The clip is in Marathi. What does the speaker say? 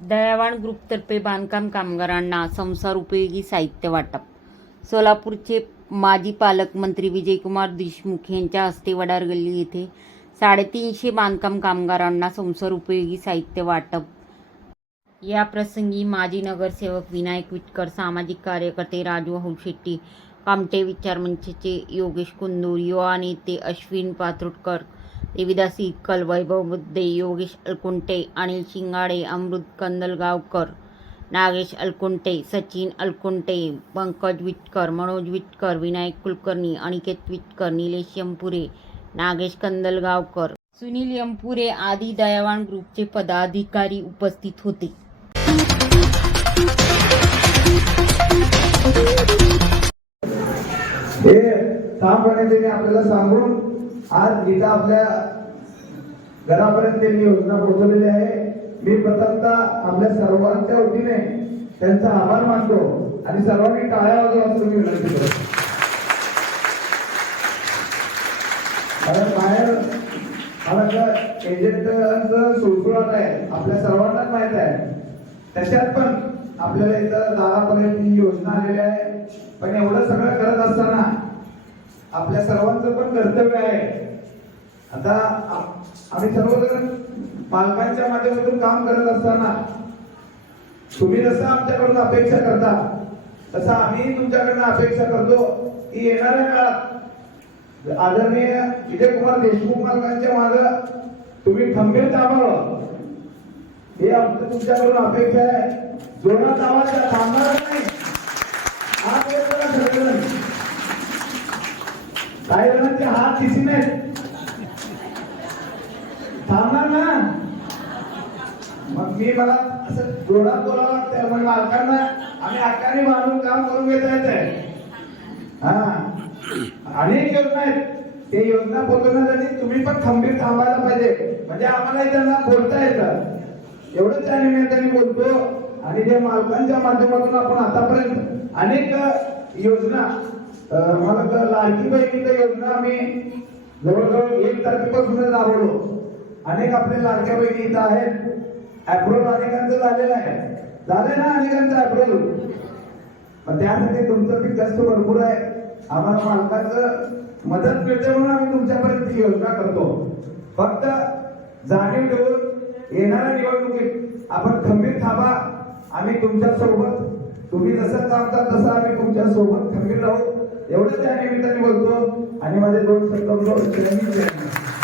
दयावाण ग्रुपतर्फे बांधकाम कामगारांना संसार उपयोगी साहित्य वाटप. सोलापूरचे माजी पालकमंत्री विजयकुमार देशमुख यांच्या हस्ते वडार गल्ली येथे साडेतीनशे बांधकाम कामगारांना संसार उपयोगी साहित्य वाटप. या प्रसंगी माजी नगरसेवक विनायक विटकर सामाजिक कार्यकर्ते राजू हौशेट्टी कामटे विचारमंचचे योगेश कुंदूर युवा नेते अश्विन पात्रोटकर देविदास इक्कल वैभव बुद्धे योगेश अलकुंटे अनिल शिंगाडे अमृत कंदलगावकर नागेश अलकुंटे सचिन अलकुंटे पंकज विटकर मनोज विटकर विनायक कुलकर्णी अनिकेत विटकर निलेश यंपुरे नागेश कंदलगावकर सुनील यंपुरे आदी दयावान ग्रुपचे पदाधिकारी उपस्थित होते. हे ठामपणे आपल्याला सांगून आज इथं आपल्या घरापर्यंत त्यांनी योजना पोहोचवलेली आहे मी प्रथमतः आपल्या सर्वांच्या वतीने त्यांचा आभार मानतो आणि सर्वांनी टाळ्या वाजवा असं मी विनंती करतो. कारण बाहेर मला एजंट सुळसुळाट आहे आपल्या सर्वांनाच माहीत आहे. त्याच्यात पण आपल्याला इथं दारापर्यंत ही योजना आलेली आहे. पण एवढं सगळं करत असताना आपल्या सर्वांचं पण कर्तव्य आहे. आता आम्ही सर्वजण पालकांच्या माध्यमातून काम करत असताना तुम्ही जसं आमच्याकडून अपेक्षा करता तसं आम्ही तुमच्याकडनं अपेक्षा करतो की येणाऱ्या काळात आदरणीय विजय कुमार देशमुख मालकांच्या माग तुम्ही खंबीर थांबावं हे आमचं तुमच्याकडून अपेक्षा आहे. जोरात आवाज थांबणार जणांचे थांबणार ना मग मी मला असं जोरात बोलावं लागतंय मग मालकांना आम्ही हक्काने मानून काम करून घेता येत आहे हा अनेक योजना आहेत ते योजना बोलवण्यासाठी तुम्ही पण खंबीर थांबायला पाहिजे. म्हणजे आम्हाला त्यांना बोलता येतं. एवढंच त्या निमित्ताने बोलतो. आणि जे मालकांच्या माध्यमातून आपण आतापर्यंत अनेक योजना मला तर लाडकी बहिणीचं योजना आम्ही जवळजवळ एक तारखेपासूनच राबवलो अनेक आपल्या लाडक्या बहिणी इथं आहेत. अप्रोल अनेकांचं झालेलं आहे. झालंय ना अनेकांचं अप्रोल पण त्यासाठी तुमचं पीक जास्त भरपूर आहे. आम्हाला मालकाचं मदत मिळते म्हणून आम्ही तुमच्यापर्यंत ही योजना करतो. फक्त जाणीव ठेवून येणाऱ्या निवडणुकीत आपण खंबीर थांबा. आम्ही तुमच्यासोबत तुम्ही जसं थांबता तसं आम्ही तुमच्यासोबत खंबीर राहू. एवढंच त्या निमित्ताने बोलतो. आणि माझे दोन शब्द